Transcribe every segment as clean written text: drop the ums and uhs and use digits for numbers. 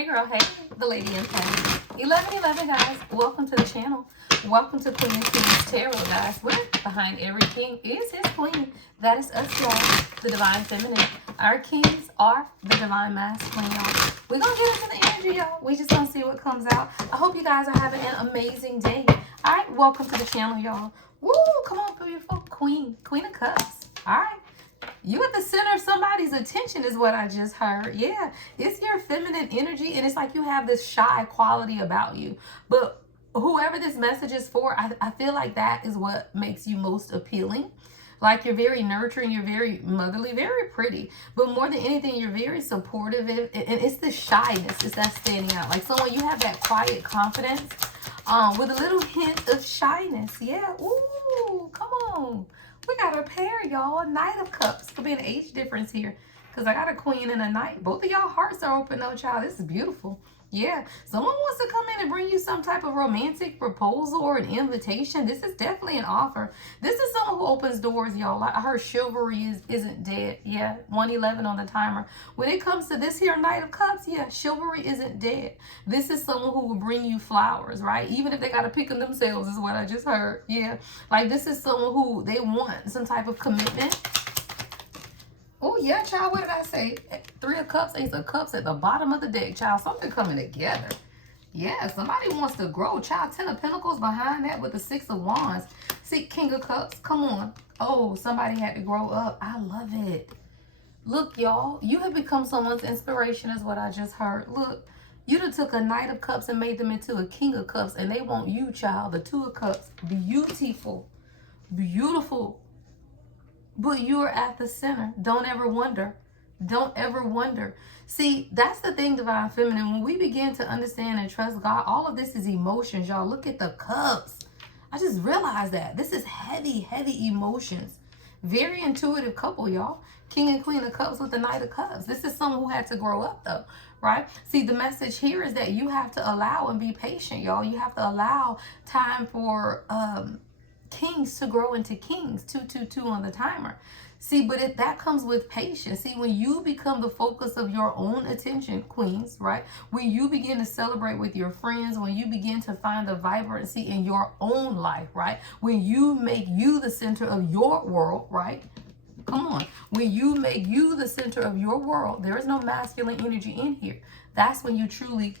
Hey girl, hey, the lady in pain. 1111 guys, welcome to the channel. Welcome to Queen and King's Tarot, guys. Where behind every king is his queen. That is us, y'all, the divine feminine. Our kings are the divine masculine, y'all. We're gonna get into the energy, y'all. We just gonna see what comes out. I hope you guys are having an amazing day. All right, welcome to the channel, y'all. Woo, come on, beautiful queen of cups. All right. You at the center of somebody's attention is what I just heard. Yeah, it's your feminine energy, and it's like you have this shy quality about you. But whoever this message is for, I feel like that is what makes you most appealing. Like you're very nurturing, you're very motherly, very pretty. But more than anything, you're very supportive. And it's the shyness, it's that standing out. Like someone, you have that quiet confidence with a little hint of shyness. Yeah, ooh, come on. We got a pair, y'all. Knight of Cups. Could be an age difference here. Because I got a queen and a knight. Both of y'all hearts are open, though, child. This is beautiful. Yeah. Someone wants to come in and bring you some type of romantic proposal or an invitation. This is definitely an offer. This is someone who opens doors, y'all. I heard chivalry isn't dead. Yeah. 111 on the timer. When it comes to this here Knight of Cups, yeah, chivalry isn't dead. This is someone who will bring you flowers, right? Even if they got to pick them themselves, is what I just heard. Yeah. Like this is someone who they want some type of commitment. Oh, yeah, child, what did I say? 3 of Cups, Ace of Cups at the bottom of the deck, child. Something coming together. Yeah, somebody wants to grow. Child, 10 of Pentacles behind that with the 6 of Wands. See, King of Cups, come on. Oh, somebody had to grow up. I love it. Look, y'all, you have become someone's inspiration is what I just heard. Look, you done took a Knight of Cups and made them into a King of Cups, and they want you, child. The 2 of Cups, beautiful, beautiful. But you are at the center. Don't ever wonder. Don't ever wonder. See, that's the thing, divine feminine. When we begin to understand and trust God, all of this is emotions, y'all. Look at the cups. I just realized that. This is heavy, heavy emotions. Very intuitive couple, y'all. King and Queen of Cups with the Knight of Cups. This is someone who had to grow up, though, right? See, the message here is that you have to allow and be patient, y'all. You have to allow time for kings to grow into kings. 222 on the timer. See, but that comes with patience. See, when you become the focus of your own attention, queens, right? When you begin to celebrate with your friends, when you begin to find the vibrancy in your own life, right? When you make you the center of your world, right? Come on. When you make you the center of your world, there is no masculine energy in here. That's when you truly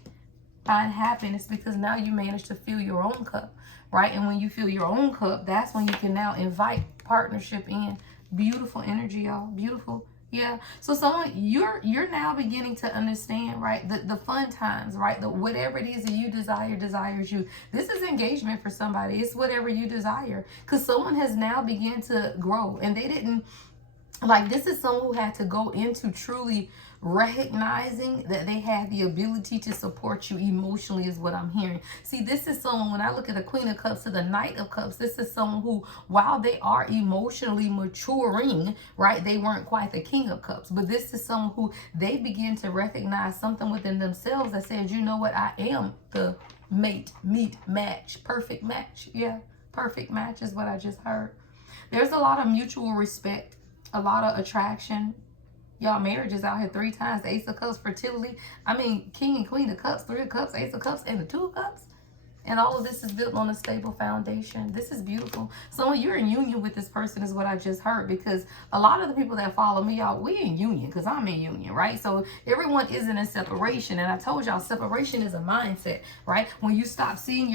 find happiness, because now you manage to fill your own cup, right? And when you fill your own cup, that's when you can now invite partnership in. Beautiful energy, y'all. Beautiful. Yeah. So someone, you're now beginning to understand, right? The fun times, right? The whatever it is that you desire desires you. This is engagement for somebody. It's whatever you desire, because someone has now begun to grow, and they didn't, like, this is someone who had to go into truly recognizing that they had the ability to support you emotionally is what I'm hearing. See, this is someone, when I look at the Queen of Cups to the Knight of Cups, this is someone who, while they are emotionally maturing, right, they weren't quite the King of Cups, but this is someone who they begin to recognize something within themselves that says, you know what, I am the mate, meet, match, perfect match. Yeah, perfect match is what I just heard. There's a lot of mutual respect, a lot of attraction. Y'all, marriages out here 3 times. The Ace of Cups, fertility. I mean, King and Queen of Cups, 3 of Cups, Ace of Cups, and the 2 of Cups. And all of this is built on a stable foundation. This is beautiful. So when you're in union with this person is what I just heard, because a lot of the people that follow me, y'all, we in union because I'm in union, right? So everyone isn't in separation. And I told y'all, separation is a mindset, right? When you stop seeing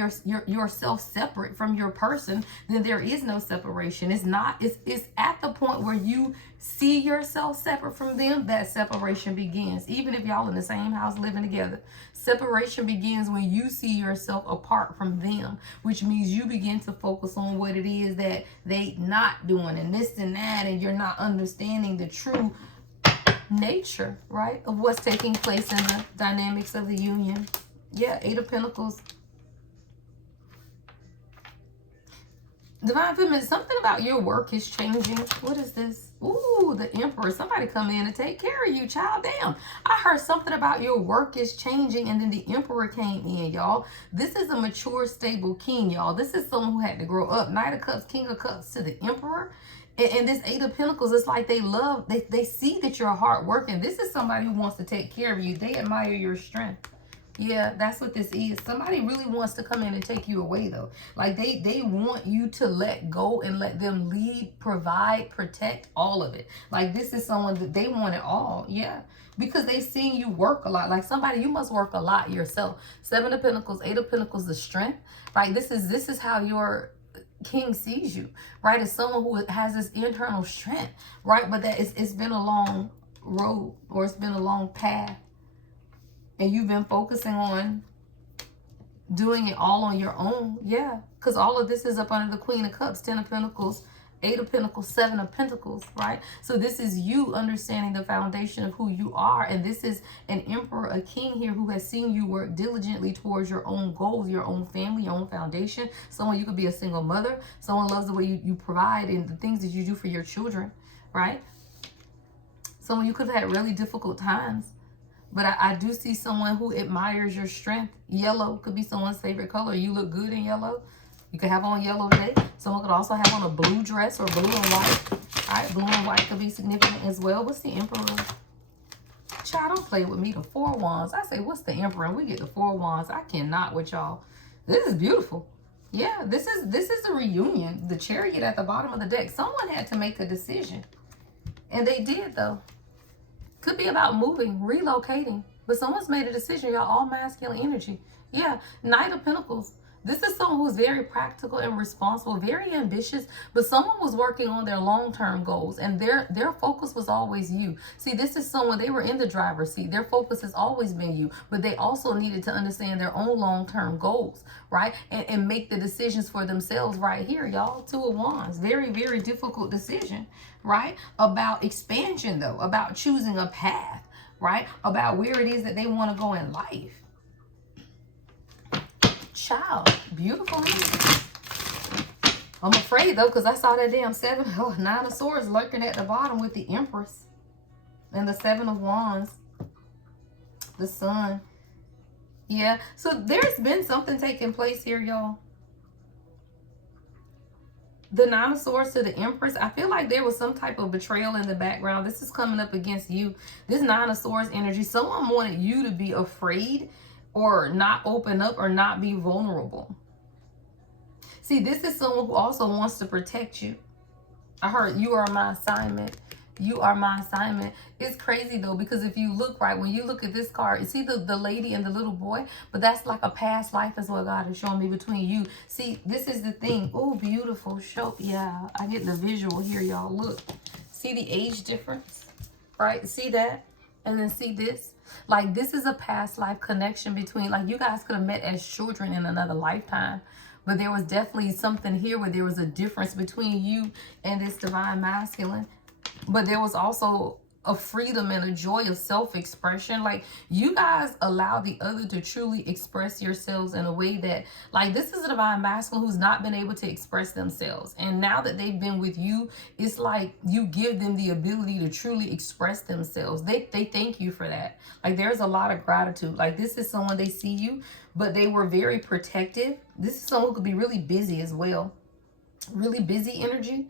yourself separate from your person, then there is no separation. It's at the point where you see yourself separate from them that separation begins. Even if y'all in the same house living together, separation begins when you see yourself apart from them, which means you begin to focus on what it is that they not doing and this and that, and you're not understanding the true nature, right, of what's taking place in the dynamics of the union. Yeah, 8 of Pentacles. Divine Feminine, something about your work is changing. What is this? Ooh, the Emperor. Somebody come in to take care of you, child. Damn. I heard something about your work is changing, and then the Emperor came in, y'all. This is a mature, stable king, y'all. This is someone who had to grow up. Knight of Cups, King of Cups to the Emperor. And this 8 of Pentacles, it's like they see that you're hard working. This is somebody who wants to take care of you. They admire your strength. Yeah, that's what this is. Somebody really wants to come in and take you away, though. Like, they want you to let go and let them lead, provide, protect, all of it. Like, this is someone that they want it all. Yeah. Because they've seen you work a lot. Like, somebody, you must work a lot yourself. 7 of Pentacles, 8 of Pentacles, the strength. Right? This is how your king sees you. Right? As someone who has this internal strength. Right? But that it's been a long road, or it's been a long path. And you've been focusing on doing it all on your own. Yeah. Because all of this is up under the Queen of Cups, 10 of Pentacles, 8 of Pentacles, 7 of Pentacles, right? So this is you understanding the foundation of who you are. And this is an emperor, a king here who has seen you work diligently towards your own goals, your own family, your own foundation. Someone, you could be a single mother. Someone loves the way you provide and the things that you do for your children, right? Someone, you could have had really difficult times. But I do see someone who admires your strength. Yellow could be someone's favorite color. You look good in yellow. You could have on yellow today. Someone could also have on a blue dress or blue and white. All right, blue and white could be significant as well. What's the Emperor? Child, don't play with me. The 4 Wands. I say, what's the Emperor? And we get the 4 Wands. I cannot with y'all. This is beautiful. Yeah, this is a reunion. The Chariot at the bottom of the deck. Someone had to make a decision. And they did, though. Could be about moving, relocating. But someone's made a decision. Y'all all masculine energy. Yeah. Knight of Pentacles. This is someone who's very practical and responsible, very ambitious, but someone was working on their long-term goals, and their focus was always you. See, this is someone, they were in the driver's seat. Their focus has always been you, but they also needed to understand their own long-term goals, right? And make the decisions for themselves right here, y'all. 2 of Wands. Very, very difficult decision, right? About expansion, though, about choosing a path, right? About where it is that they want to go in life. Child, beautiful. I'm afraid, though, because I saw that damn 9 of Swords lurking at the bottom with the Empress and the 7 of Wands, the Sun. Yeah, so there's been something taking place here, y'all. The 9 of Swords to the Empress. I feel like there was some type of betrayal in the background. This is coming up against you. This 9 of Swords energy, someone wanted you to be afraid or not open up or not be vulnerable. See, this is someone who also wants to protect you. I heard, you are my assignment. You are my assignment. It's crazy, though, because if you look right, when you look at this card, you see the lady and the little boy, but that's like a past life is what God is showing me between you. See, this is the thing. Oh, beautiful. Show. Yeah, I get the visual here, y'all. Look. See the age difference? Right? See that? And then see this? Like, this is a past life connection between, like, you guys could have met as children in another lifetime. But there was definitely something here where there was a difference between you and this divine masculine. But there was also a freedom and a joy of self-expression. Like, you guys allow the other to truly express yourselves in a way that, like, this is a divine masculine who's not been able to express themselves. And now that they've been with you, it's like you give them the ability to truly express themselves. They thank you for that. Like, there's a lot of gratitude. Like, this is someone, they see you, but they were very protective. This is someone who could be really busy as well. Really busy energy.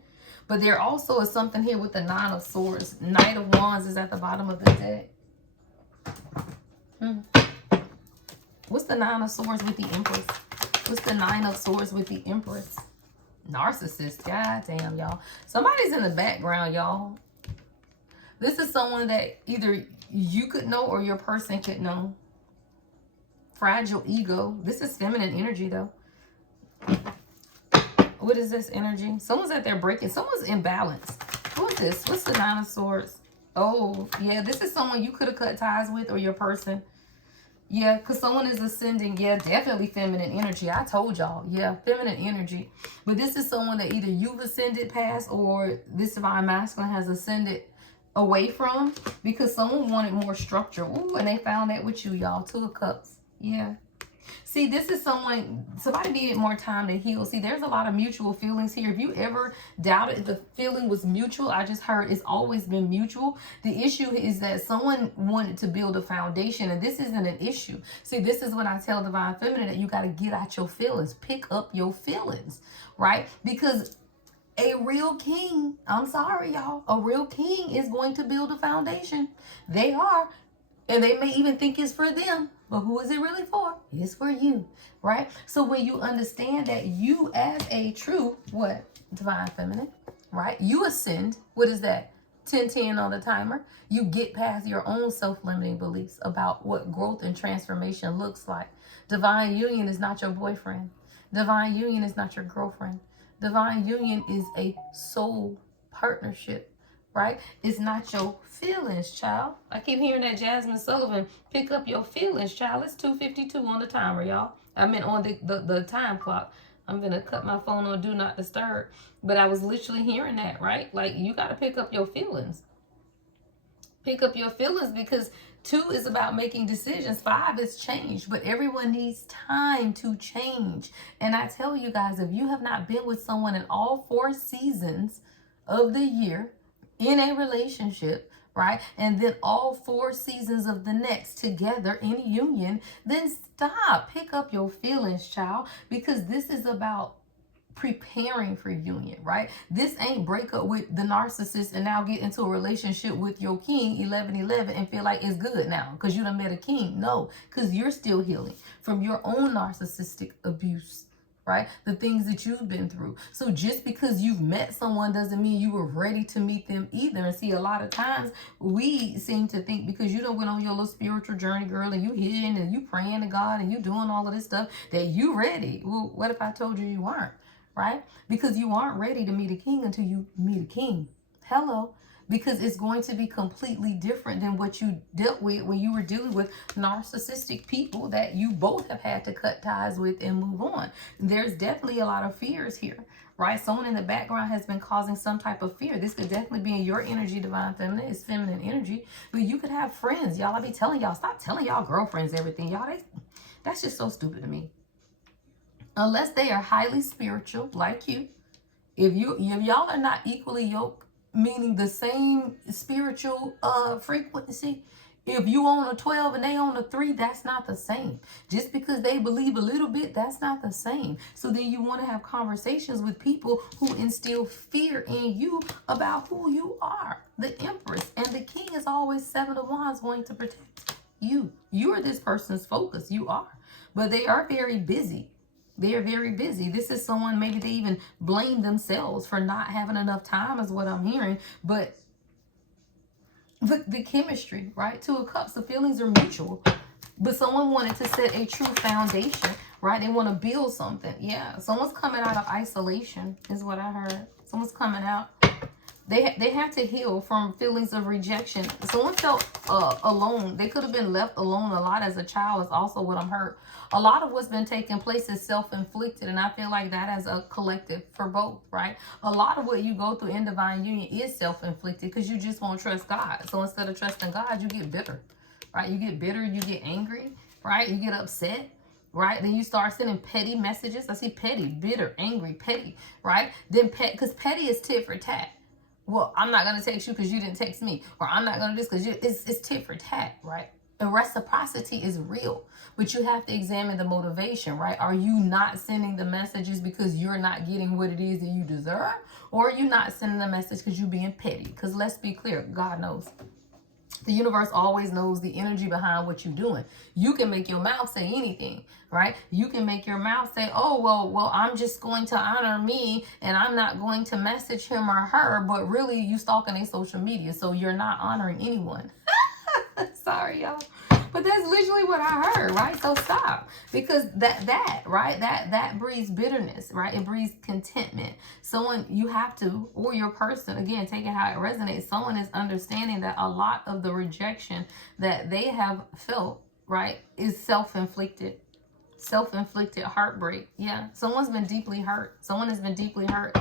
But there also is something here with the 9 of Swords. Knight of Wands is at the bottom of the deck. What's the 9 of Swords with the Empress? What's the 9 of Swords with the Empress? Narcissist. God damn, y'all. Somebody's in the background, y'all. This is someone that either you could know or your person could know. Fragile ego. This is feminine energy, though. What is this energy? Someone's at there breaking. Someone's imbalanced. Who is this? What's the 9 of Swords? Oh, yeah. This is someone you could have cut ties with or your person. Yeah, because someone is ascending. Yeah, definitely feminine energy. I told y'all. Yeah, feminine energy. But this is someone that either you've ascended past or this divine masculine has ascended away from, because someone wanted more structure. Ooh, and they found that with you, y'all. 2 of Cups. Yeah. See, this is somebody needed more time to heal. See, there's a lot of mutual feelings here. If you ever doubted the feeling was mutual, I just heard it's always been mutual. The issue is that someone wanted to build a foundation, and this isn't an issue. See, this is when I tell Divine Feminine that you got to get out your feelings. Pick up your feelings, right? Because a real king, I'm sorry, y'all, a real king is going to build a foundation. They are. And they may even think it's for them, but who is it really for? It's for you, right? So when you understand that you as a true, what? Divine feminine, right? You ascend. What is that? 10-10 on the timer. You get past your own self-limiting beliefs about what growth and transformation looks like. Divine union is not your boyfriend. Divine union is not your girlfriend. Divine union is a soul partnership, right? It's not your feelings, child. I keep hearing that Jasmine Sullivan, pick up your feelings, child. It's 2:52 on the timer, y'all. I meant on the time clock. I'm going to cut my phone on do not disturb. But I was literally hearing that, right? Like, you got to pick up your feelings. Pick up your feelings, because 2 is about making decisions. 5 is change, but everyone needs time to change. And I tell you guys, if you have not been with someone in all 4 seasons of the year in a relationship, right, and then all 4 seasons of the next together in union, then stop. Pick up your feelings, child, because this is about preparing for union, right? This ain't break up with the narcissist and now get into a relationship with your king 11-11 and feel like it's good now because you done met a king. No, because you're still healing from your own narcissistic abuse, right? The things that you've been through. So just because you've met someone doesn't mean you were ready to meet them either. And see, a lot of times we seem to think because you done went on your little spiritual journey, girl, and you hidden and you praying to God and you doing all of this stuff, that you ready. Well, what if I told you you weren't? Right? Because you aren't ready to meet a king until you meet a king. Hello. Because it's going to be completely different than what you dealt with when you were dealing with narcissistic people that you both have had to cut ties with and move on. There's definitely a lot of fears here, right? Someone in the background has been causing some type of fear. This could definitely be in your energy, divine feminine. It's feminine energy. But you could have friends. Y'all, I be telling y'all, stop telling y'all girlfriends everything. Y'all, that's just so stupid to me. Unless they are highly spiritual like you, if y'all are not equally yoked, meaning the same spiritual frequency, if you on a 12 and they on a 3, that's not the same. Just because they believe a little bit, that's not the same. So then you want to have conversations with people who instill fear in you about who you are. The Empress and the King is always 7 of Wands going to protect you. You are this person's focus. You are. But they are very busy. They are very busy. This is someone, maybe they even blame themselves for not having enough time is what I'm hearing. But the chemistry, right? 2 of Cups, the feelings are mutual. But someone wanted to set a true foundation, right? They want to build something. Yeah, someone's coming out of isolation is what I heard. Someone's coming out. They have to heal from feelings of rejection. Someone felt alone. They could have been left alone a lot as a child is also what I'm hurt. A lot of what's been taking place is self-inflicted, and I feel like that as a collective for both, right? A lot of what you go through in divine union is self-inflicted because you just won't trust God. So instead of trusting God, you get bitter, right? You get bitter, you get angry, right? You get upset. Right? Then you start sending petty messages. I see petty, bitter, angry, petty, right? Then because petty is tit for tat. Well, I'm not going to text you because you didn't text me. Or I'm not going to do this because it's tit for tat, right? And reciprocity is real. But you have to examine the motivation, right? Are you not sending the messages because you're not getting what it is that you deserve? Or are you not sending the message because you're being petty? Because let's be clear, God knows. The universe always knows the energy behind what you're doing. You can make your mouth say anything, right? You can make your mouth say, oh, well, I'm just going to honor me and I'm not going to message him or her, but really you stalking their social media, so you're not honoring anyone. Sorry, y'all. But that's literally what I heard, right? So stop. Because that breeds bitterness, right? It breeds contentment. Someone, you have to, or your person, again, take it how it resonates. Someone is understanding that a lot of the rejection that they have felt, right, is self-inflicted. Self-inflicted heartbreak. Yeah. Someone's been deeply hurt. Someone has been deeply hurt.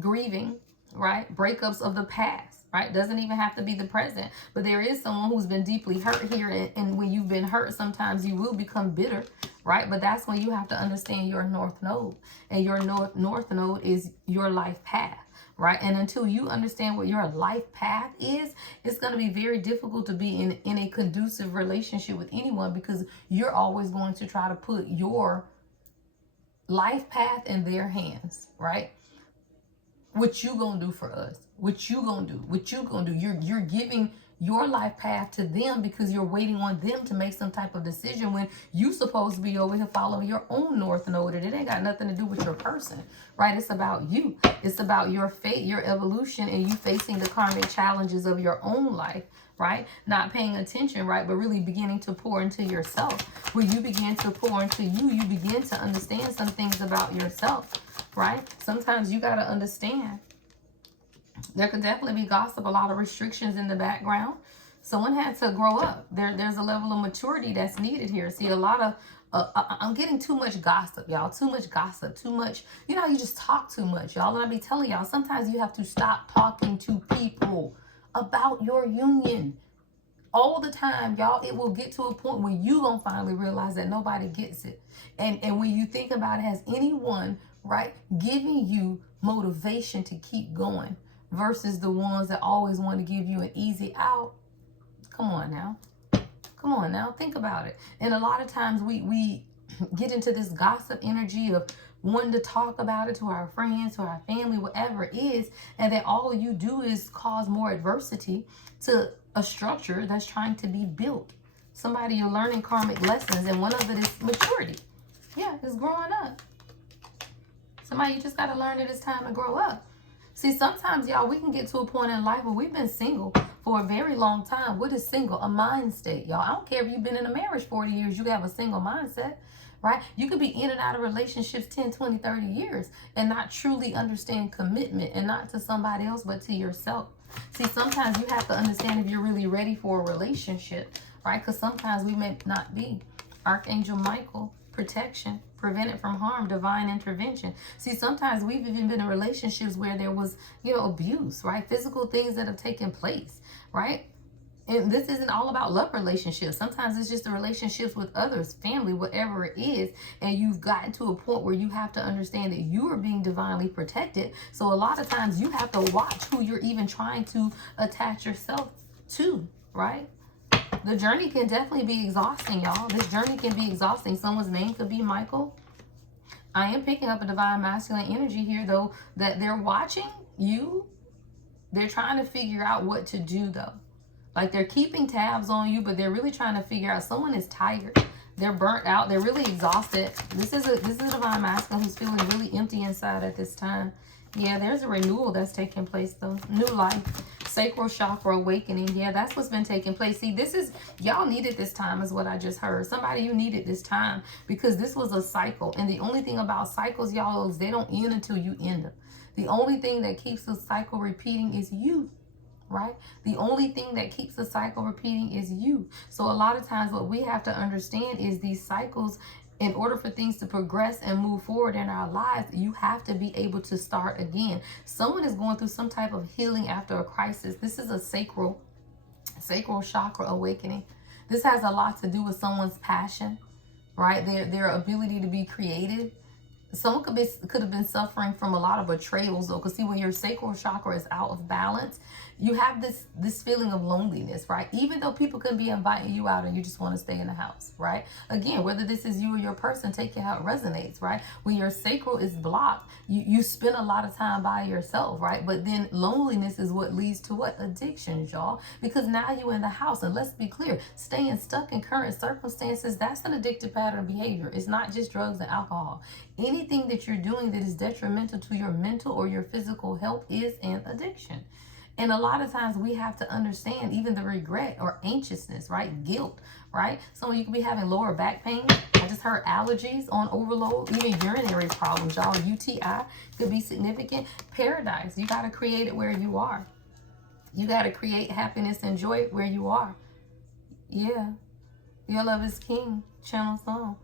Grieving, right? Breakups of the past. Right? Doesn't even have to be the present. But there is someone who's been deeply hurt here. And when you've been hurt, sometimes you will become bitter. Right? But that's when you have to understand your North Node. And your North Node is your life path. Right? And until you understand what your life path is, it's going to be very difficult to be in a conducive relationship with anyone, because you're always going to try to put your life path in their hands. Right? What you gonna do for us? What you gonna do? What you gonna do? You're giving your life path to them because you're waiting on them to make some type of decision when you supposed to be over here following your own north node. It ain't got nothing to do with your person, right? It's about you. It's about your fate, your evolution, and you facing the karmic challenges of your own life, right? Not paying attention, right? But really beginning to pour into yourself. When you begin to pour into you, you begin to understand some things about yourself, right? Sometimes you got to understand. There could definitely be gossip, a lot of restrictions in the background. Someone had to grow up. There's a level of maturity that's needed here. See, a lot of, I'm getting too much gossip, y'all. Too much gossip, too much. You know, you just talk too much, y'all. And I be telling y'all, sometimes you have to stop talking to people about your union. All the time, y'all, it will get to a point where you gonna finally realize that nobody gets it. And when you think about it, has anyone, right, giving you motivation to keep going versus the ones that always want to give you an easy out? Come on now. Come on now. Think about it. And a lot of times we get into this gossip energy of wanting to talk about it to our friends, to our family, whatever it is, and then all you do is cause more adversity to a structure that's trying to be built. Somebody, you're learning karmic lessons, and one of it is maturity. Yeah, it's growing up. Somebody, you just got to learn that it's time to grow up. See, sometimes, y'all, we can get to a point in life where we've been single for a very long time. What is single? A mind state, y'all. I don't care if you've been in a marriage 40 years, you have a single mindset, right? You could be in and out of relationships 10, 20, 30 years and not truly understand commitment, and not to somebody else, but to yourself. See, sometimes you have to understand if you're really ready for a relationship, right? Because sometimes we may not be. Archangel Michael, protection, prevented from harm, divine intervention. See, sometimes we've even been in relationships where there was, you know, abuse, right? Physical things that have taken place, right? And this isn't all about love relationships. Sometimes it's just the relationships with others, family, whatever it is. And you've gotten to a point where you have to understand that you are being divinely protected. So a lot of times you have to watch who you're even trying to attach yourself to, right? The journey can definitely be exhausting, y'all. This journey can be exhausting. Someone's name could be Michael. I am picking up a divine masculine energy here, though, that they're watching you. They're trying to figure out what to do, though. Like, they're keeping tabs on you, but they're really trying to figure out. Someone is tired. They're burnt out. They're really exhausted. This is a divine masculine who's feeling really empty inside at this time. Yeah, there's a renewal that's taking place, though. New life. Sacral chakra awakening. Yeah, that's what's been taking place. See, this is, y'all needed this time is what I just heard. Somebody, you needed this time because this was a cycle. And the only thing about cycles, y'all, is they don't end until you end them. The only thing that keeps the cycle repeating is you. Right? The only thing that keeps the cycle repeating is you. So a lot of times what we have to understand is these cycles, in order for things to progress and move forward in our lives, you have to be able to start again. Someone is going through some type of healing after a crisis. This is a sacral chakra awakening. This has a lot to do with someone's passion, right? Their ability to be creative. Someone could have been suffering from a lot of betrayals, though, because see, when your sacral chakra is out of balance, you have this feeling of loneliness, right? Even though people could be inviting you out and you just want to stay in the house, right? Again, whether this is you or your person, take it how it resonates, right? When your sacral is blocked, you spend a lot of time by yourself, right? But then loneliness is what leads to what? Addictions, y'all. Because now you're in the house, and let's be clear, staying stuck in current circumstances, that's an addictive pattern of behavior. It's not just drugs and alcohol. Anything that you're doing that is detrimental to your mental or your physical health is an addiction. And a lot of times we have to understand even the regret or anxiousness, right? Guilt, right? So you could be having lower back pain. I just heard allergies on overload, even urinary problems, y'all. UTI could be significant. Paradise, you got to create it where you are. You got to create happiness and joy where you are. Yeah. Your love is king. Channel song.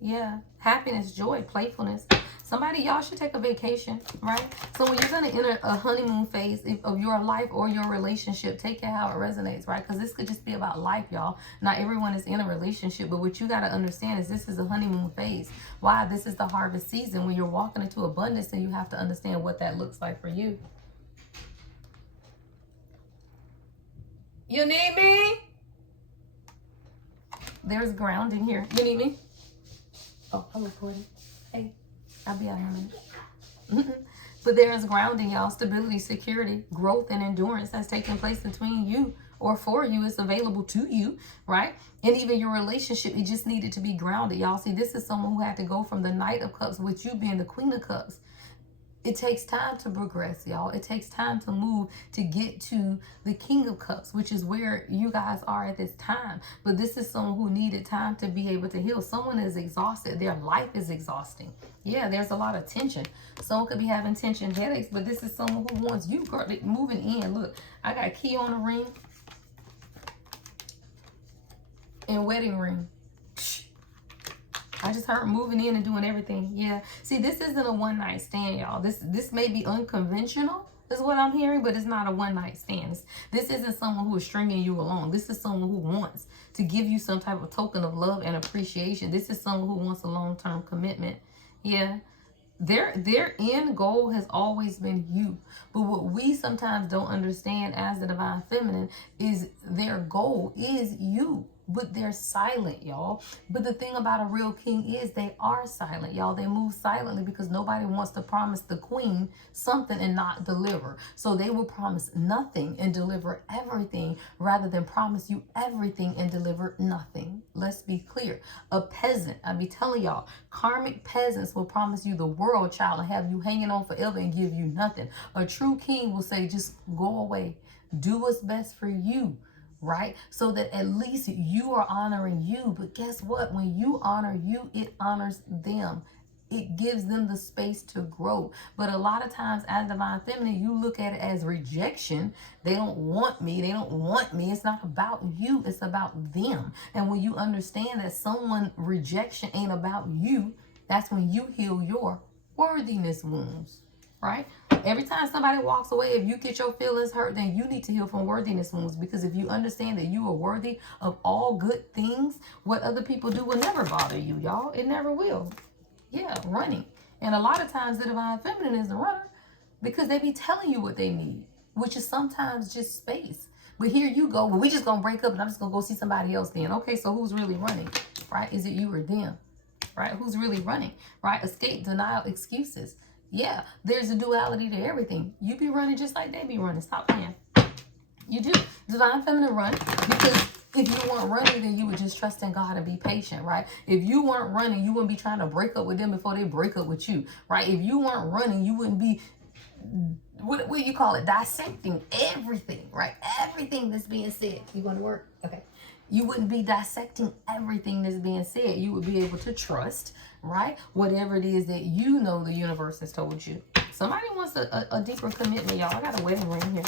Yeah. Happiness, joy, playfulness. Somebody, y'all should take a vacation, right? So when you're going to enter a honeymoon phase of your life or your relationship, take it how it resonates, right? Because this could just be about life, y'all. Not everyone is in a relationship, but what you got to understand is this is a honeymoon phase. Why? This is the harvest season when you're walking into abundance, and you have to understand what that looks like for you. You need me? There's grounding here. You need me? Oh, I'm recording. Hey. I'll be out here in a minute. But there is grounding, y'all. Stability, security, growth, and endurance that's taking place between you or for you. It's available to you, right? And even your relationship, it just needed to be grounded, y'all. See, this is someone who had to go from the Knight of Cups with you being the Queen of Cups. It takes time to progress, y'all. It takes time to move to get to the King of Cups, which is where you guys are at this time. But this is someone who needed time to be able to heal. Someone is exhausted. Their life is exhausting. Yeah, there's a lot of tension. Someone could be having tension headaches, but this is someone who wants you moving in. Look, I got a key on the ring and wedding ring. I just heard moving in and doing everything. Yeah. See, this isn't a one-night stand, y'all. This may be unconventional, is what I'm hearing, but it's not a one-night stand. This isn't someone who is stringing you along. This is someone who wants to give you some type of token of love and appreciation. This is someone who wants a long-term commitment. Yeah. Their end goal has always been you. But what we sometimes don't understand as the divine feminine is their goal is you. But they're silent, y'all. But the thing about a real king is they are silent, y'all. They move silently because nobody wants to promise the queen something and not deliver. So they will promise nothing and deliver everything rather than promise you everything and deliver nothing. Let's be clear. A peasant, I be telling y'all, karmic peasants will promise you the world, child, and have you hanging on forever and give you nothing. A true king will say, just go away. Do what's best for you. Right? So that at least you are honoring you. But guess what? When you honor you, it honors them. It gives them the space to grow. But a lot of times as divine feminine, you look at it as rejection. They don't want me. They don't want me. It's not about you. It's about them. And when you understand that someone rejection ain't about you, that's when you heal your worthiness wounds. Right? Every time somebody walks away, if you get your feelings hurt, then you need to heal from worthiness wounds. Because if you understand that you are worthy of all good things, what other people do will never bother you, y'all. It never will. Yeah, running. And a lot of times the divine feminine is the runner because they be telling you what they need, which is sometimes just space. But here you go, well, we just going to break up and I'm just going to go see somebody else then. Okay, so who's really running, right? Is it you or them, right? Who's really running, right? Escape, denial, excuses. Yeah, there's a duality to everything. You be running just like they be running. Stop playing. You do. Divine feminine run because if you weren't running, then you would just trust in God and be patient, right? If you weren't running, you wouldn't be trying to break up with them before they break up with you, right? If you weren't running, you wouldn't be, what do you call it? Dissecting everything, right? Everything that's being said. You going to work? Okay. You wouldn't be dissecting everything that's being said. You would be able to trust, right? Whatever it is that you know the universe has told you. Somebody wants a deeper commitment, y'all. I got a wedding ring here.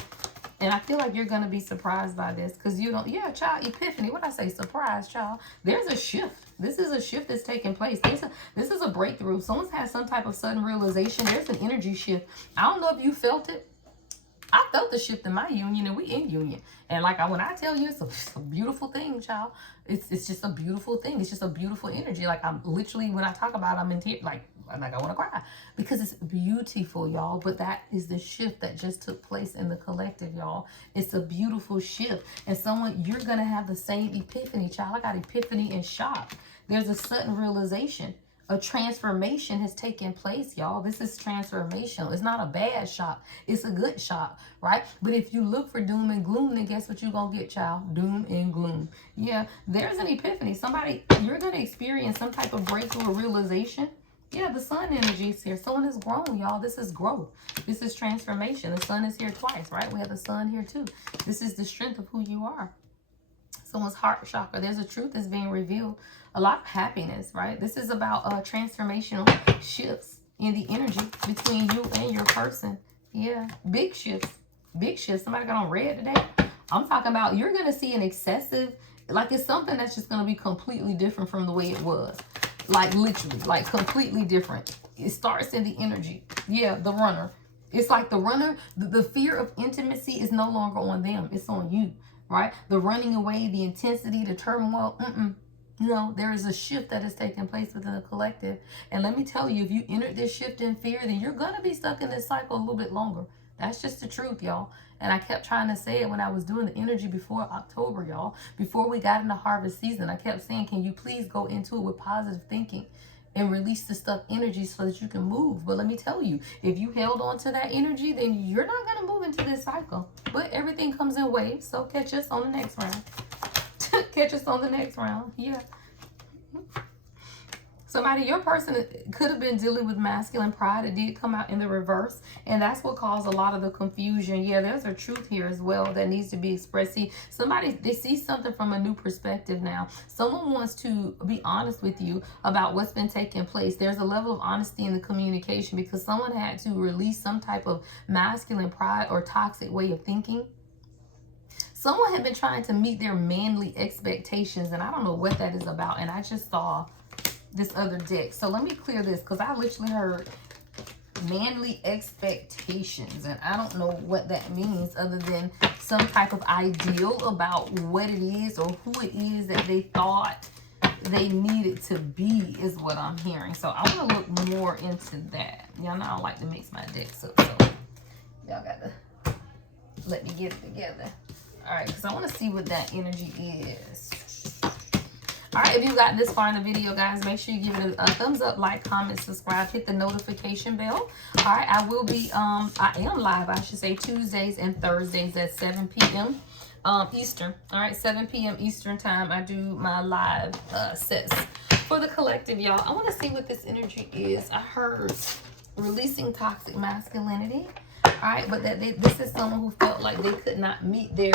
And I feel like you're going to be surprised by this because you don't, yeah, child, epiphany. What I say? Surprise, child. There's a shift. This is a shift that's taking place. This is a breakthrough. Someone's had some type of sudden realization. There's an energy shift. I don't know if you felt it. I felt the shift in my union, and we in union. And like when I tell you, it's a beautiful thing, child. It's just a beautiful thing. It's just a beautiful energy. Like I'm literally, when I talk about it, I'm in tears. Like I want to cry because it's beautiful, y'all. But that is the shift that just took place in the collective, y'all. It's a beautiful shift. And you're going to have the same epiphany, child. I got epiphany and shock. There's a sudden realization. A transformation has taken place, y'all. This is transformational. It's not a bad shock. It's a good shock, right? But if you look for doom and gloom, then guess what you're going to get, child? Doom and gloom. Yeah, there's an epiphany. You're going to experience some type of breakthrough or realization. Yeah, the sun energy is here. Someone has grown, y'all. This is growth. This is transformation. The sun is here twice, right? We have the sun here too. This is the strength of who you are. Someone's heart chakra. There's a truth that's being revealed. A lot of happiness, right? This is about transformational shifts in the energy between you and your person. Yeah, big shifts. Big shifts. Somebody got on red today. I'm talking about you're going to see an excessive, like it's something that's just going to be completely different from the way it was. Like literally, like completely different. It starts in the energy. Yeah, the runner. It's like the runner, the fear of intimacy is no longer on them. It's on you, right? The running away, the intensity, the turmoil. No, there is a shift that is taking place within the collective. And let me tell you, if you enter this shift in fear, then you're going to be stuck in this cycle a little bit longer. That's just the truth, y'all. And I kept trying to say it when I was doing the energy before October, y'all. Before we got into harvest season, I kept saying, can you please go into it with positive thinking? and release the stuck energy so that you can move. But let me tell you, if you held on to that energy, then you're not going to move into this cycle. But everything comes in waves, so catch us on the next round. Catch us on the next round. Yeah. Somebody, your person could have been dealing with masculine pride. It did come out in the reverse, and that's what caused a lot of the confusion. Yeah, there's a truth here as well that needs to be expressed. See, somebody, they see something from a new perspective now. Someone wants to be honest with you about what's been taking place. There's a level of honesty in the communication because someone had to release some type of masculine pride or toxic way of thinking. Someone had been trying to meet their manly expectations, and I don't know what that is about, and I just saw this other deck. So let me clear this because I literally heard manly expectations, and I don't know what that means other than some type of ideal about what it is or who it is that they thought they needed to be is what I'm hearing. So I want to look more into that. Y'all know I like to mix my decks up, so y'all got to let me get it together. All right, because I want to see what that energy is. All right, if you got this far in the video, guys, make sure you give it a thumbs up, like, comment, subscribe, hit the notification bell. All right, I will be, I am live, I should say, Tuesdays and Thursdays at 7 p.m. Eastern. All right, 7 p.m. Eastern time, I do my live sets for the collective, y'all. I want to see what this energy is. I heard releasing toxic masculinity. All right, but that this is someone who felt like they could not meet their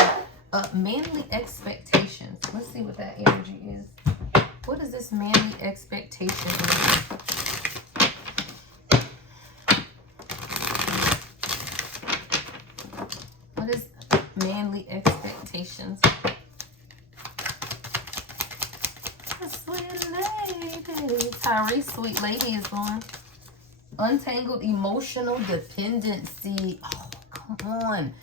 manly expectations. Let's see what that energy is. What is this manly expectation? What is manly expectations? Sweet lady. Tyrese, sweet lady is going. Untangled emotional dependency. Oh, come on.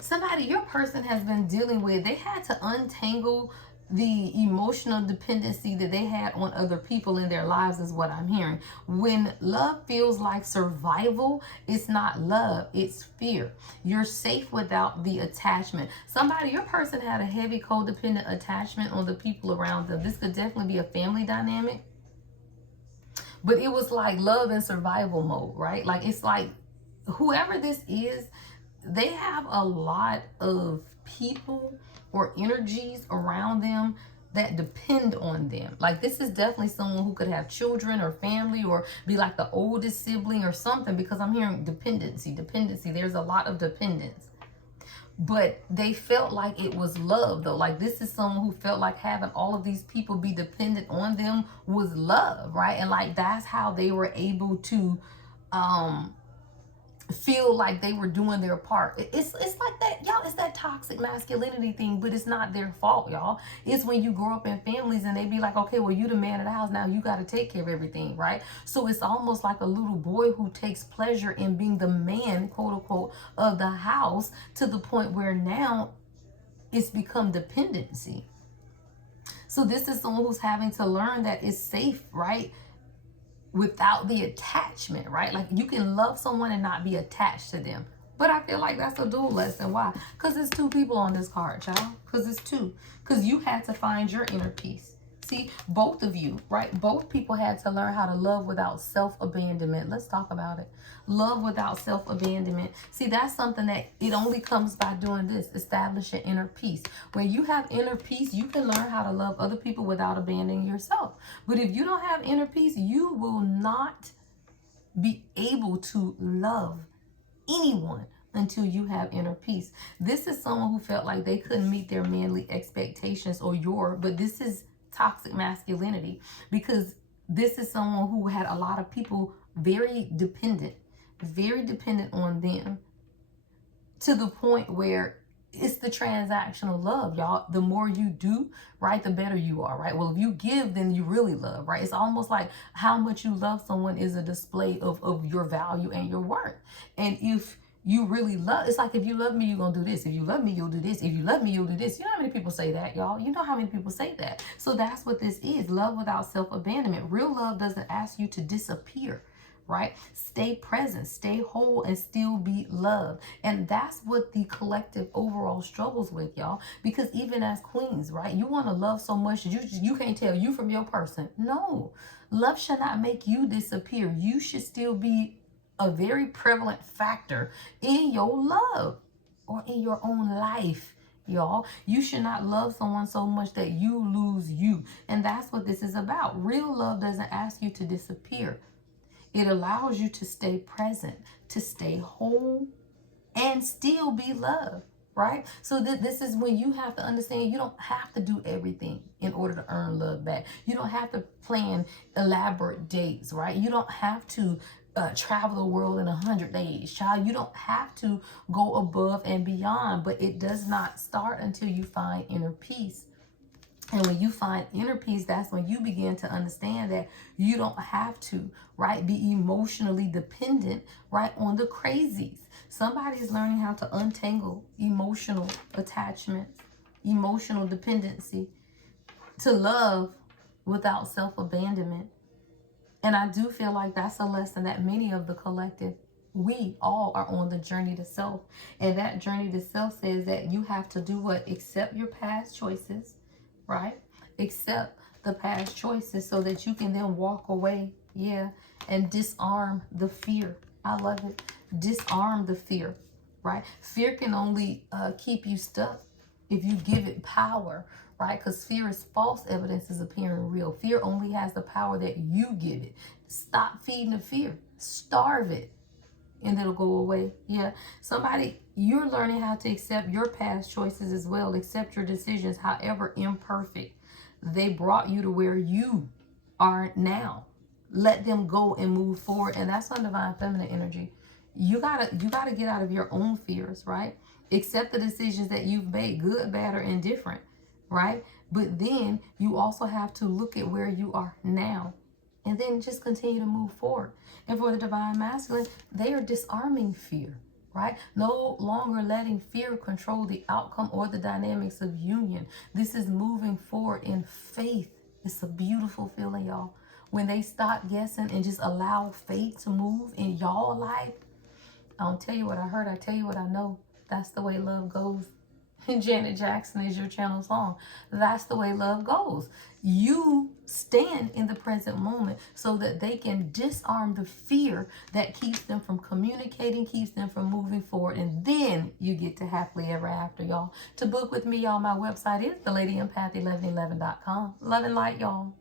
Somebody, your person has been dealing with, they had to untangle the emotional dependency that they had on other people in their lives is what I'm hearing. When love feels like survival, it's not love, it's fear. You're safe without the attachment. Somebody, your person had a heavy codependent attachment on the people around them. This could definitely be a family dynamic. But it was like love and survival mode, right? Like it's like whoever this is, they have a lot of people or energies around them that depend on them. Like this is definitely someone who could have children or family or be like the oldest sibling or something, because I'm hearing dependency. There's a lot of dependence. But they felt like it was love though. Like this is someone who felt like having all of these people be dependent on them was love, right? And like that's how they were able to feel like they were doing their part. It's like that, y'all. It's that toxic masculinity thing, but it's not their fault, y'all. It's when you grow up in families and they be like, okay, well, you the man of the house, now you got to take care of everything, right? So it's almost like a little boy who takes pleasure in being the man, quote unquote, of the house, to the point where now it's become dependency. So this is someone who's having to learn that it's safe, right? Without the attachment, right? Like you can love someone and not be attached to them. But I feel like that's a dual lesson. Why? Because there's two people on this card, y'all. Because it's two. Because you had to find your inner peace. See, both of you, right? Both people had to learn how to love without self-abandonment. Let's talk about it. Love without self-abandonment. See, that's something that it only comes by doing this. Establish an inner peace. When you have inner peace, you can learn how to love other people without abandoning yourself. But if you don't have inner peace, you will not be able to love anyone until you have inner peace. This is someone who felt like they couldn't meet their manly expectations but this is toxic masculinity, because this is someone who had a lot of people very dependent on them, to the point where it's the transactional love, y'all. The more you do, right, the better you are, right? Well, if you give, then you really love, right? It's almost like how much you love someone is a display of your value and your worth. And if you really love, it's like, if you love me, you're going to do this. If you love me, you'll do this. If you love me, you'll do this. You know how many people say that, y'all? You know how many people say that. So that's what this is. Love without self-abandonment. Real love doesn't ask you to disappear, right? Stay present, stay whole, and still be loved. And that's what the collective overall struggles with, y'all. Because even as queens, right, you want to love so much that you can't tell you from your person. No, love should not make you disappear. You should still be a very prevalent factor in your love or in your own life, y'all. You should not love someone so much that you lose you. And that's what this is about. Real love doesn't ask you to disappear. It allows you to stay present, to stay whole, and still be loved, right? So this is when you have to understand you don't have to do everything in order to earn love back. You don't have to plan elaborate dates, right? You don't have to travel the world in 100 days, child. You don't have to go above and beyond, but it does not start until you find inner peace. And when you find inner peace, that's when you begin to understand that you don't have to, right, be emotionally dependent, right, on the crazies. Somebody is learning how to untangle emotional attachments, emotional dependency, to love without self-abandonment. And I do feel like that's a lesson that many of the collective, we all are on the journey to self. And that journey to self says that you have to do what? Accept your past choices, right? Accept the past choices so that you can then walk away, and disarm the fear. I love it. Disarm the fear, right? Fear can only keep you stuck if you give it power, right? Because fear is false evidence is appearing real. Fear only has the power that you give it. Stop feeding the fear. Starve it, and it'll go away. Somebody, you're learning how to accept your past choices as well. Accept your decisions, however imperfect. They brought you to where you are now. Let them go and move forward. And that's on divine feminine energy. You gotta get out of your own fears, right? Accept the decisions that you've made, good, bad, or indifferent, right? But then you also have to look at where you are now, and then just continue to move forward. And for the divine masculine, they are disarming fear, right? No longer letting fear control the outcome or the dynamics of union. This is moving forward in faith. It's a beautiful feeling, y'all. When they stop guessing and just allow faith to move in y'all life. I don't tell you what I heard, I tell you what I know. That's the way love goes. Janet Jackson is your channel song. That's the way love goes. You stand in the present moment so that they can disarm the fear that keeps them from communicating, keeps them from moving forward, and then you get to happily ever after, y'all. To book with me, y'all, my website is theladyempathy1111.com. Love and light, y'all.